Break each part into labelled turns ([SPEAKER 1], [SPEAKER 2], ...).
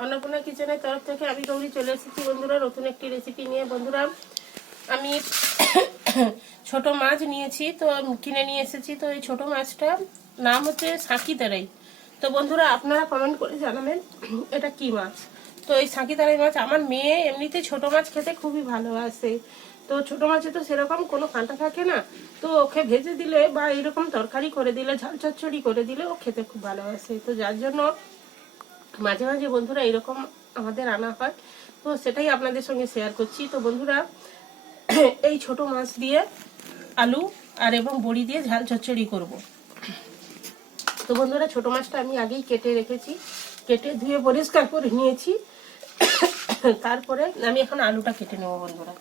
[SPEAKER 1] অন্নপূর্ণা কিচেনের তরফ থেকে আমি গৌরী চলে এসেছি বন্ধুরা, নতুন একটি রেসিপি নিয়ে। বন্ধুরা, আমি ছোট মাছ নিয়েছি, তো কিনে নিয়ে এসেছি। তো এই ছোট মাছটা নাম হচ্ছে সাঁকি তারাই। তো বন্ধুরা, আপনারা কমেন্ট করে জানাবেন এটা কি মাছ। তো এই সাঁকি তারাই মাছ আমার মেয়ে এমনিতে ছোট মাছ খেতে খুবই ভালোবাসে। তো ছোট মাছে তো সেরকম কোনো কাঁটা থাকে না। তো ওকে ভেজে দিলে বা এরকম তরকারি করে দিলে, ঝাল চচ্চড়ি করে দিলে ও খেতে খুব ভালোবাসে। তো যার জন্য মাঝে মাঝে বন্ধুরা এরকম আমাদের আনা হয়। তো সেটাই আপনাদের সঙ্গে শেয়ার করছি। তো বন্ধুরা, এই ছোট মাছ দিয়ে আলু আর এবং বড়ি দিয়ে ঝাল চচ্চড়ি করব। তো বন্ধুরা, ছোট মাছটা আমি আগেই কেটে রেখেছি। কেটে ধুয়ে পরিষ্কার করে নিয়েছি। তারপরে আমি এখন আলুটা কেটে নেব বন্ধুরা।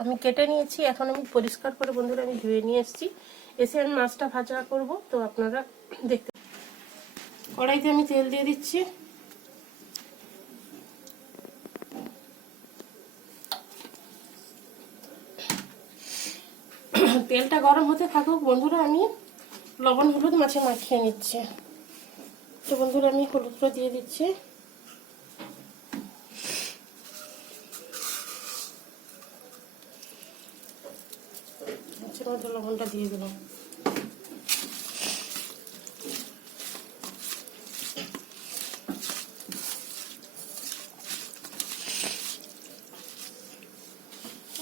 [SPEAKER 1] আমি কেটে নিয়েছি, এখন আমি পরিষ্কার করে বন্ধুরা আমি ধুয়ে নিয়ে এসেছি। এসে আমি মাছটা ভাজা করব, তো আপনারা দেখতে কড়াইতে আমি তেল দিয়ে দিচ্ছি। তেলটা গরম হতে থাকুক, বন্ধুরা, আমি লবণ, হলুদ মাছে মাখিয়ে নিচ্ছি। তো বন্ধুরা, আমি হলুদটা দিয়ে দিচ্ছি মাছের মধ্যে লবণটা দিয়ে দিলাম।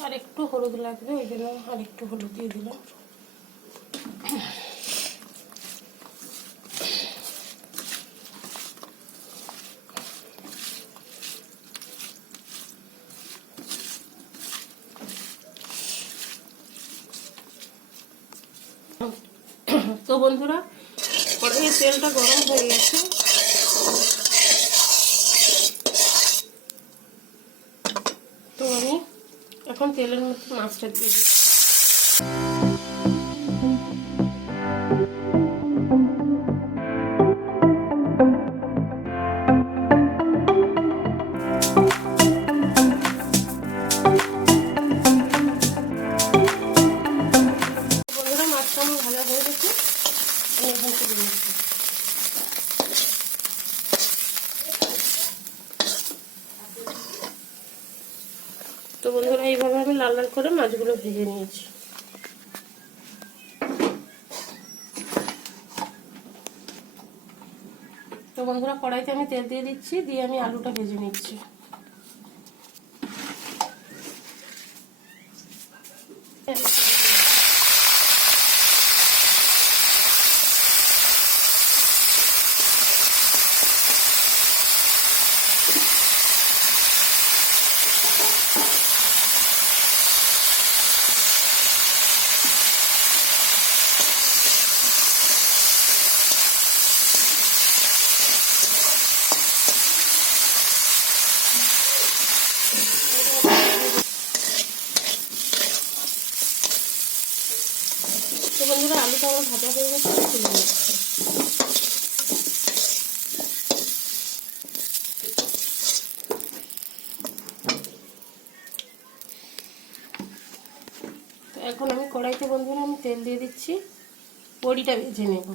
[SPEAKER 1] আর একটু হলুদ লাগবে ওই জন্য আর একটু হলুদ দিয়ে দিলাম তো বন্ধুরা। কড়াইয়ের তেলটা গরম হয়ে গেছে। তো আমি এখন তেলের মধ্যে মাছটা দিয়ে দিচ্ছি। তো বন্ধুরা, এইভাবে আমি লাল লাল করে মাছগুলো ভেজে নিয়েছি। তো বন্ধুরা, কড়াইতে আমি তেল দিয়ে দিচ্ছি, দিয়ে আমি আলুটা ভেজে নিচ্ছি। তো বন্ধুরা আলুটা আমার ভাজা এখন আমি কড়াইতে বন্ধুরা আমি তেল দিয়ে দিচ্ছি। বড়িটা ভেজে নেব।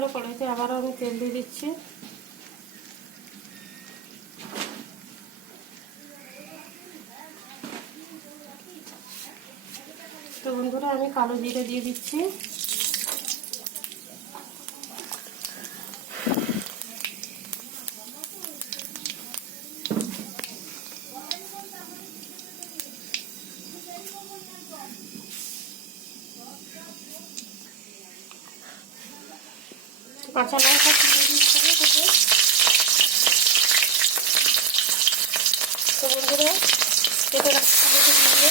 [SPEAKER 1] বন্ধুরা কড়াইতে আবারও আমি তেল দিয়ে দিচ্ছি। তো বন্ধুরা আমি কালো জিরে দিয়ে দিচ্ছি। কাঁচা লঙ্কা তুলে দিচ্ছি থেকে তো বন্ধুরা, কেটে রাখছি দিয়ে।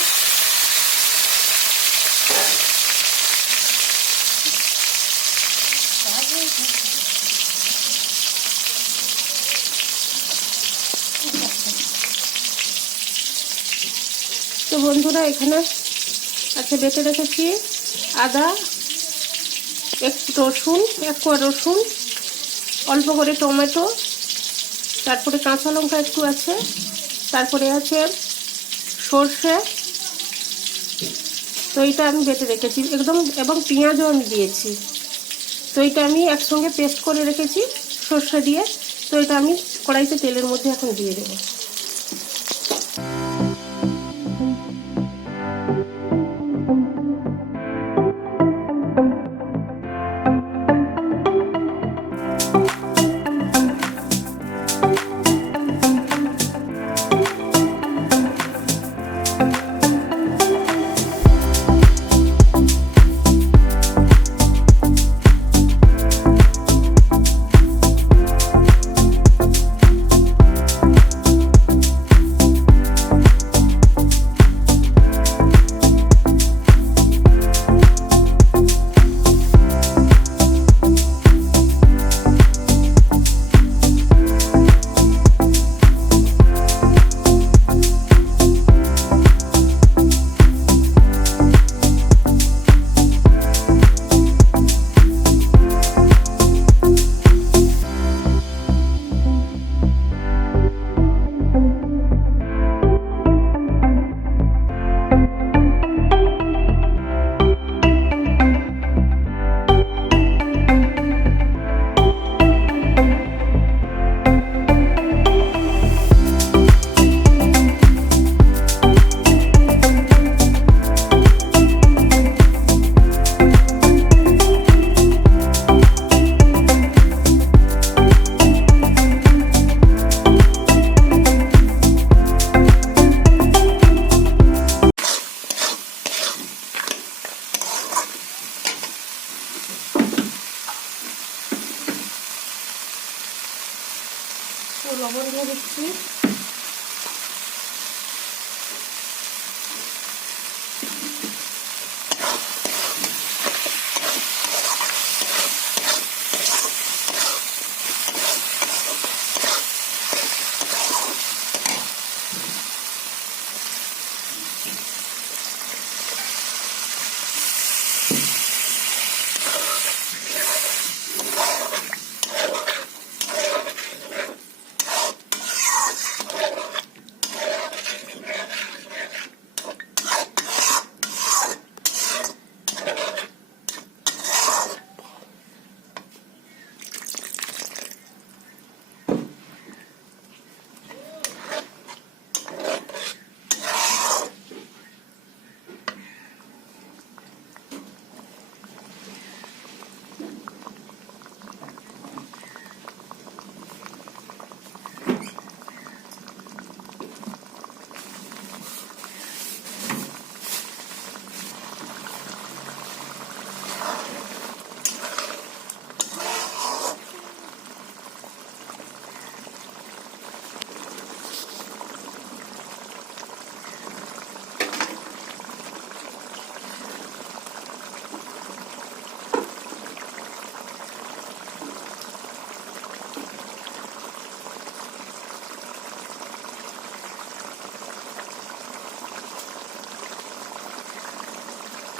[SPEAKER 1] তো বন্ধুরা, এখানে আচ্ছা বেটে রেখেছি আদা একটু রসুন এক কোয়া রসুন, অল্প করে টমেটো, তারপরে কাঁচা লঙ্কা একটু আছে, তারপরে আছে সর্ষে। তো এটা আমি বেটে রেখেছি, একদম এবং পেঁয়াজও আমি দিয়েছি। তো এটা আমি একসঙ্গে পেস্ট করে রেখেছি সর্ষে দিয়ে। তো এটা আমি কড়াইতে তেলের মধ্যে এখন দিয়ে দেবো। লবণ দিয়ে দিচ্ছি।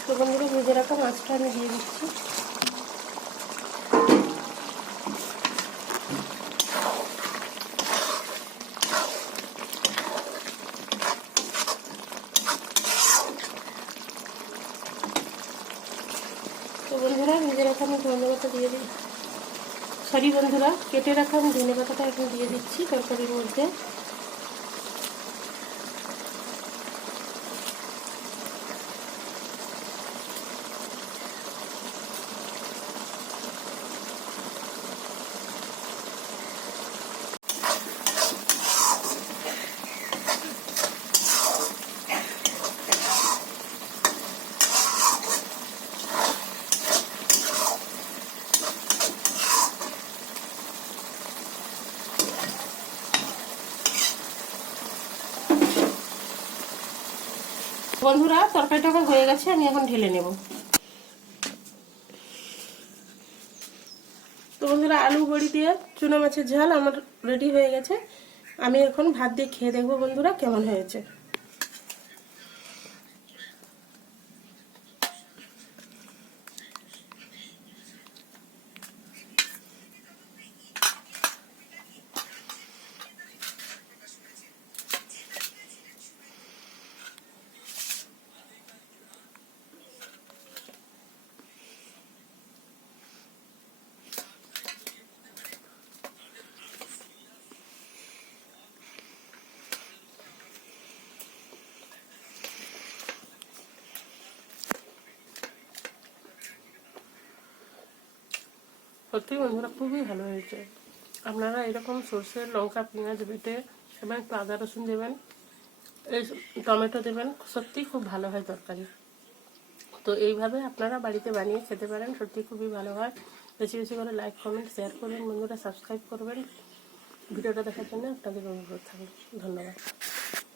[SPEAKER 1] তো বন্ধুরা ভেজে রাখা মাছটা আমি দিয়ে দিচ্ছি। বন্ধুরা ভেজে রাখা আমি ধনে পাতা দিয়ে দিই। সরি বন্ধুরা, কেটে রাখা আমি ধনে পাতাটা এখন দিয়ে দিচ্ছি তরকারির মধ্যে। বন্ধুরা তরকারিটা হয়ে গেছে, আমি এখন ঢেলে নেব। তো বন্ধুরা, আলু, বড়ি দিয়ে চুনো মাছের ঝাল আমার রেডি হয়ে গেছে। আমি এখন ভাত দিয়ে খেয়ে দেখব বন্ধুরা, কেমন হয়েছে। সত্যি বন্ধুরা খুবই ভালো হয়েছে। আপনারা এরকম সর্ষে লঙ্কা পেঁয়াজ বেটে এবং একটু আদা, রসুন দেবেন, এই টমেটো দেবেন, সত্যি খুব ভালো হয় তরকারি। তো এইভাবে আপনারা বাড়িতে বানিয়ে খেতে পারেন, সত্যি খুবই ভালো হয়। বেশি বেশি করে লাইক কমেন্ট শেয়ার করবেন, বন্ধুরা সাবস্ক্রাইব করবেন। ভিডিওটা দেখার জন্য আপনাদের অনুরোধ থাকবে ধন্যবাদ।